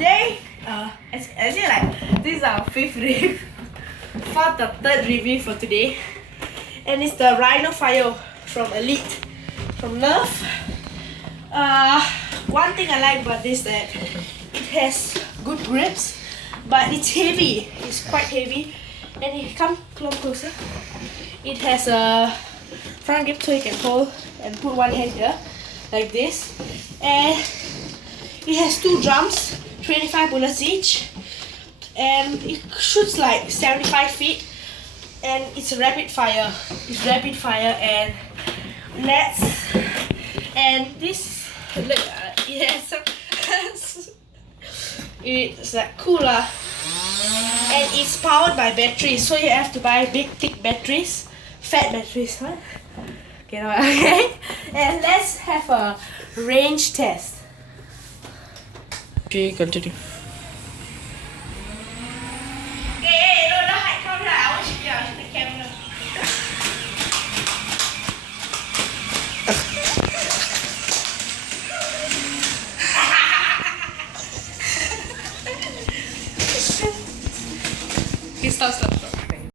today, actually like this is our fifth review, third review for today, and it's the Rhino Fire from Elite, from Nerf. One thing I like about this that it has good grips, but it's heavy. It's quite heavy, and it come closer. It has a front grip so you can hold and put one hand here, like this, and it has two drums, 25 bullets each, and it shoots like 75 feet, and it's rapid fire. It's rapid fire, and this look, it has some it's like cooler, and it's powered by batteries, so you have to buy big thick batteries, fat batteries, huh? Okay, and let's have a range test. Okay, continue. Okay, no, come here. I want to shoot the camera. Okay, stop.